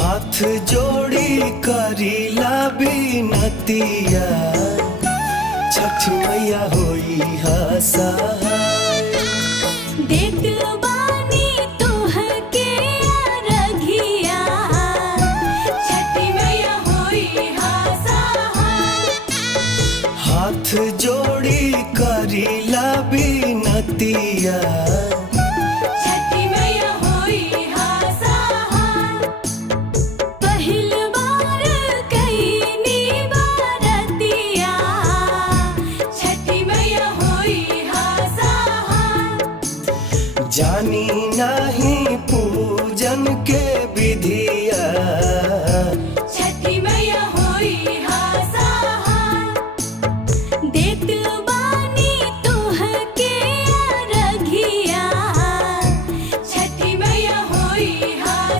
हाथ जोड़ी करीला बिनतिया, छठ मैया होई हा सहाय। देत बानी तोहके अरघिया, छठी मैया होई हा सहाय। हाथ जोड़ी करीला बिनतिया, छठी मैया होई हा सहाय। पहिल बार कईनी बारतिया, छठी मैया होई हा सहाय। जानी नहीं पूजन के विधिया, छठी मैया होई